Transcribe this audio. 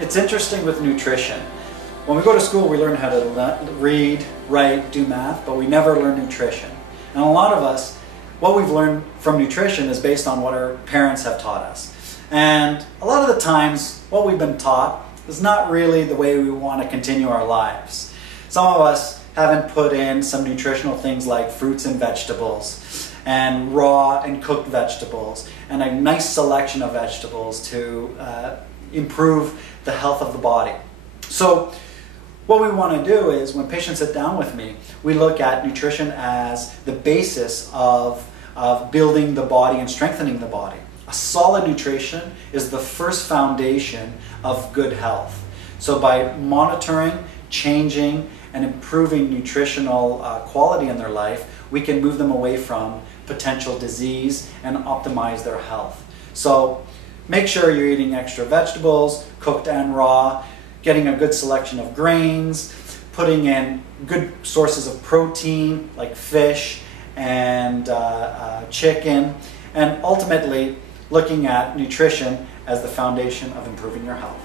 It's interesting with nutrition. When we go to school, we learn how to read, write, do math, but we never learn nutrition. And a lot of us, what we've learned from nutrition is based on what our parents have taught us. And a lot of the times, what we've been taught is not really the way we want to continue our lives. Some of us haven't put in some nutritional things like fruits and vegetables, and raw and cooked vegetables, and a nice selection of vegetables to improve the health of the body. So what we want to do is, when patients sit down with me, we look at nutrition as the basis of building the body and strengthening the body. A solid nutrition is the first foundation of good health. So by monitoring, changing, and improving nutritional quality in their life, we can move them away from potential disease and optimize their health. So make sure you're eating extra vegetables, cooked and raw, getting a good selection of grains, putting in good sources of protein like fish and chicken, and ultimately looking at nutrition as the foundation of improving your health.